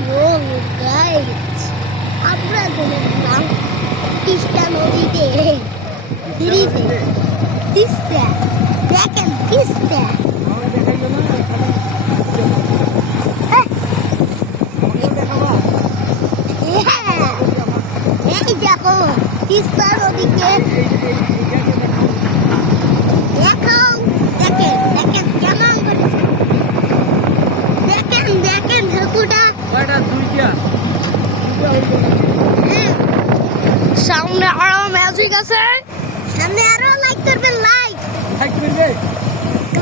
Hello guys, আমরা ঘুরলাম তিস্তা নদীতে। তিস্তা দেখেন, তিস্তা এই দেখো তিস্তা নদীকে দেখো। দেখেন দেখেন কেমন করেছে, দেখেন দেখেন ঢাকুটা সামনে আরো ম্যাজিক আছে, সামনে আরো লাইক করবেন, লাইক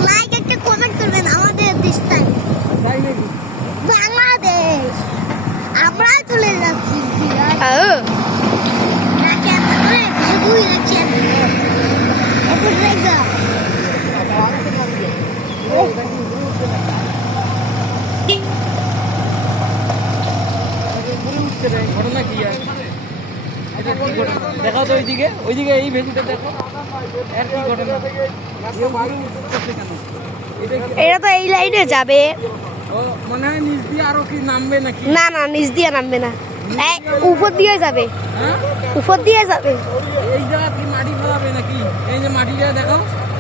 লাইক একটা কমেন্ট করবেন। আমাদের দেশটাই বাংলাদেশ, আমরা চলে যাচ্ছি। ঘটনা কি আর দেখাও তো ওইদিকে ওইদিকে এই ভেজিটা দেখো আর কি ঘটনা। এটা তো এই লাইনে যাবে। ও মনে হয় নিচ দিয়ে আরো কি নামবে নাকি? না না, নিচ দিয়ে নামবে না, উপর দিয়ে যাবে, হ্যাঁ উপর দিয়ে যাবে। এই জায়গা কি মাটি ফেলাবে নাকি? এই যে মাটিটা দেখো,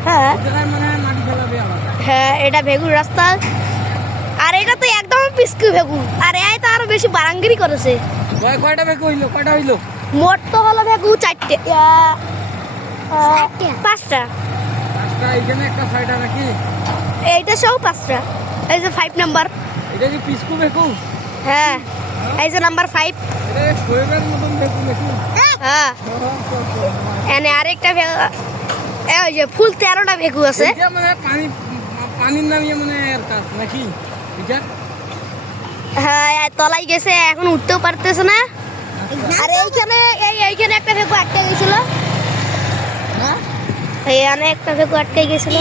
হ্যাঁ এই জায়গায় মনে হয় মাটি ফেলাবে আবার। হ্যাঁ, এটা ভেগুর রাস্তা, আর এটা তো একদম পিস্কু ভেগু, আর এই তো আরো বেশি বারাঙ্গিরি করেছে। কয়টা ভেকু হইলো? কয়টা হইলো? মোট তো হলো ভেগু 4টে, 5টা। পাঁচটা, এইখানে একটা ছয়টা নাকি? এইটা সব 5টা। এই যে 5 নাম্বার। এটা কি পিসকু ভেকু? হ্যাঁ, এই যে নাম্বার 5। এটা শোয়েবের মতন ভেকু নাকি? হ্যাঁ, এনে আরেকটা ওই যে ফুল 13টা ভেগু আছে। এটা মানে পানির নামিয়ে মানে এর কাজ নাকি এটা? হ্যাঁ, তলাই গেছে, এখন উঠতেও পারতেছে না। আর এইখানে একটা ভেগু আটকে গেছিল, হ্যাঁ এইখানে একটা ভেগু আটকে গেছিল।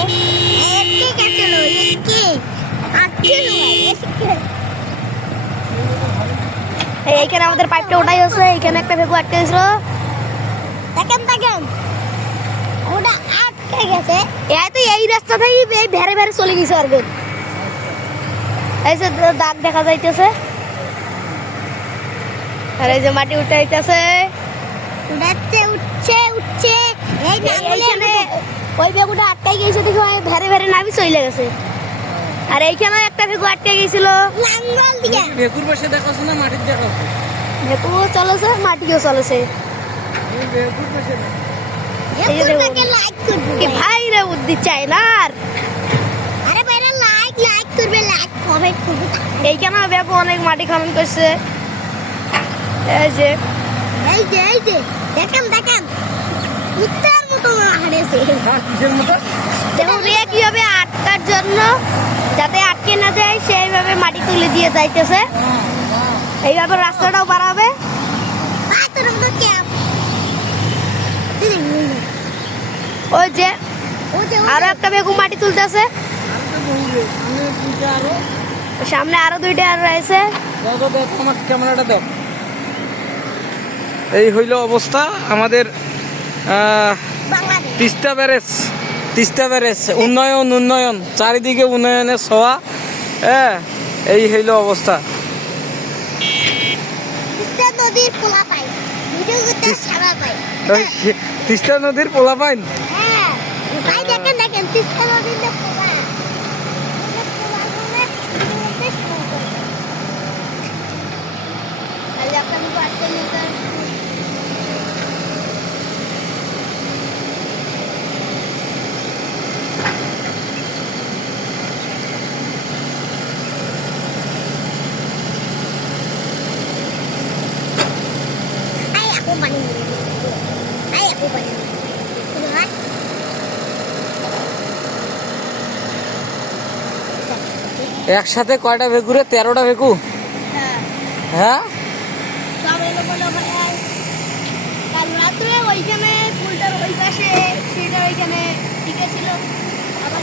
এইখানে আমাদের পাইপটা ওটাই আছে, এইখানে একটা ভেগু আটকে গেছিল। দেখেন দেখেন ওটা আটকে গেছে। এই তো এই রাস্তা থেকে এই ভেরে ভেরে চলে গেছে আর কি। এই যে দাগ দেখা যাইতেছে, আর এই যে মাটি উঠে যাইতেছে। উড়াচ্ছে, উঠছে উঠছে। এই এইখানে ওই বেগুটা আটকে গেছে, দেখো ভেরে ভেরে নামি চলে গেছে। আর এইখানে একটা ভেগু আটকে গেছিল। লাঙ্গল দিকে ভেকুর পাশে দেখাচ্ছ না মাটির দেখাচ্ছ? ভেগুও চলেছে, মাটিও চলেছে। ভেকুর পাশে না। এই যে দেখুন, এগুলোকে লাইক করবে কি ভাই রে বুদ্ধি চাই না আর। আরে ভাইরা লাইক লাইক করবে, লাইক কমেন্ট করবে। এইখানে বেগু অনেক মাটি খনন করছে। এই যে এই যে দেখেন দেখেন কুত্তার মতো হারেছে। হ্যাঁ কিসের মতো? দেখুন এ কিভাবে আটকার জন্য, যাতে আটকে না যায় সেইভাবে মাটি তুলে দিয়ে যাইতেছে। এইভাবে রাস্তাটাও বাড়াবে। তোর মতো ক্যাপ ওই যে ও যে আরো একটা বেগু মাটি তুলতেছে, সামনে আরো 2টা আর রয়েছে। আমার ক্যামেরাটা দাও। এই হইল অবস্থা আমাদের বাংলাদেশ। তিস্তা ব্যারেজ উন্নয়ন উন্নয়ন, চারিদিকে উন্নয়নের ছোঁয়া। হ্যাঁ, এই হইল অবস্থা। তিস্তা নদীর পোলা পাই, ভিডিও করতে সারা পাই। তিস্তা নদীর পোলা পাইন। হ্যাঁ ভাই দেখেন দেখেন তিস্তা নদীর যে পোলা। Aku paling একসাথে কয়টা ভেকুরে? 13টা ভেকু। হ্যাঁ সব এলো বলো ভাই। কাল রাত্রে ওইখানে ফুলটার ওই পাশে, সেটার ওইখানে ঠিক ছিল। আবার